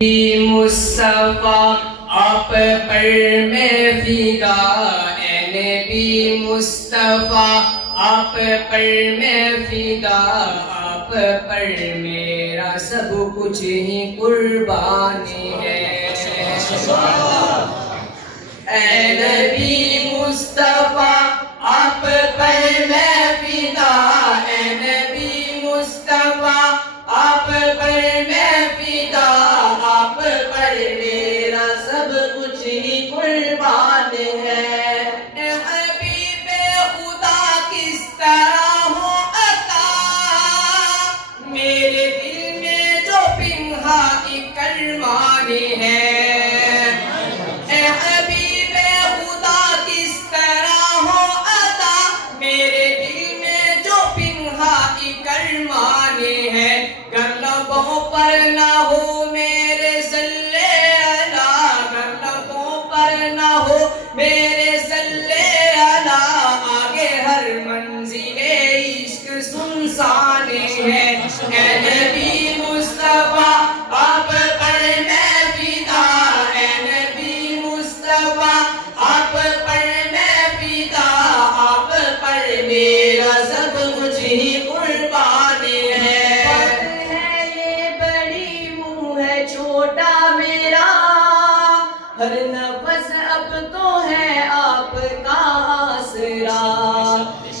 مصطفیٰ آپ پر میں فدا، اے نبی مصطفیٰ آپ پر میں فدا، آپ پر میرا سب کچھ ہی قربان ہے۔ اے نبی مصطفیٰ آپ پر میں فدا، اے نبی مصطفیٰ آپ پر میں فدا، آپ پر میرا سب کچھ ہی قربان ہے۔ اے حبیب خدا کس طرح ہو عطا، میرے دل میں جو پنہا ایک ارمان ہے۔ اے حبیب خدا کس طرح ہو عطا، میرے دل میں جو پنہا ایک ارمان ہے۔ گر لبوں پر نہ ہو میرے صلی اللہ، گر لبوں پر نہ ہو میرے صلی اللہ، آگے ہر منزل عشق سنسان ہے۔ اے نبی مصطفیٰ آپ پر میں فدا، اے نبی مصطفیٰ آپ پر میں فدا، آپ پر میرا سب کچھ ہی قربان ہے۔ چھوٹا میرا ہر نفس اب تو ہے آپ کا آسرا،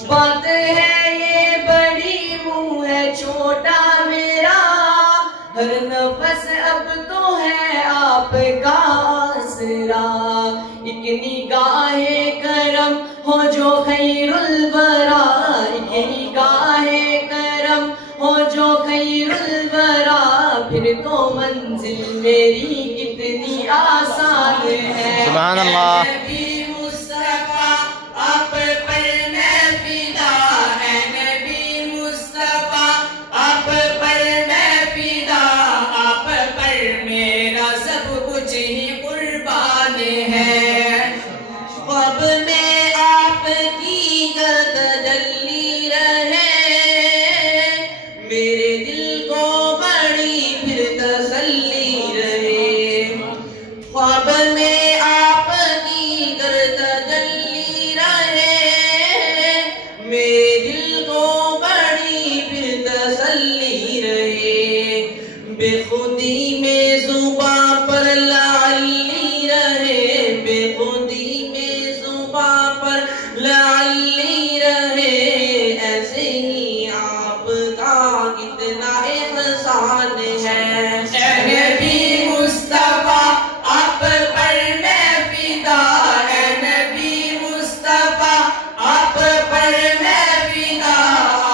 بات ہے یہ بڑی منہ ہے چھوٹا میرا، ہر نفس اب تو ہے آپ کا آسرا۔ ایک نگاہ کرم ہو جو خیر الورا، ایک نگاہ کرم ہو جو خیر الورا، پھر تو منزل میری کتنی آسان ہے۔ سبحان اللہ۔ اے نبی مصطفیٰ آپ پر میں فدا، اے نبی مصطفیٰ آپ پر میں فدا، آپ پر میرا سب کچھ ہی قربان ہے۔ خواب میں آپ کی گرد جلی رہے، میرے دل کو بڑی پھر تسلی رہے۔ خواب میں آپ کی گرد جلی رہے، میرے دل کو بڑی پھر تسلی رہے۔ بے خودی میں زباں پر لعلی رہے، بے خودی میں زباں پر لعلی رہے، ایسے ہی آپ کا کتنا احسان ہے۔ اے نبی مصطفیٰ آپ پر میں فدا، اے نبی مصطفیٰ آپ پر میں فدا،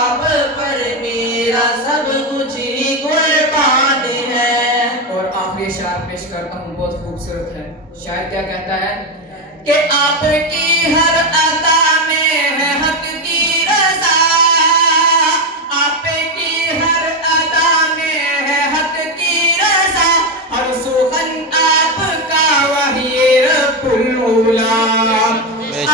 آپ پر میرا سب کچھ ہی قربان ہے۔ اور آخری شعر پیش کرتا ہوں، بہت خوبصورت ہے۔ شاعر کیا کہتا ہے کہ آپ کی ہر عطا میں ہے حق کی رضا، آپ کی ہر عطا میں ہے حق کی رضا، ہر سخن آپ کا وحی رب العلا،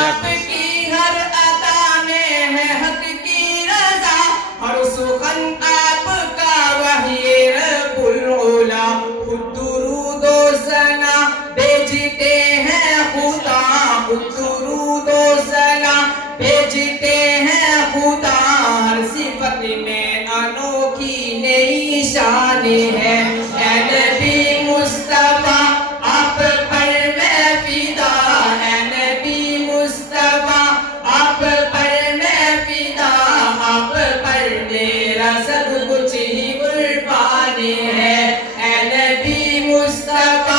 آپ کی ہر عطا میں ہے حق کی رضا، ہر سخن آپ کا وحی رب العلا، خود درود و ثنا بھیجتے ہیں خدا، خود درود و ثنا بھیجتے ہیں خدا، ہر صفت میں انوکھی نئی شان ہے۔ اے نبی مصطفیٰ آپ پر میں فدا، اے نبی مصطفیٰ آپ پر میں فدا، آپ پر میرا سب کچھ ہی قربان ہے۔ اے نبی مصطفیٰ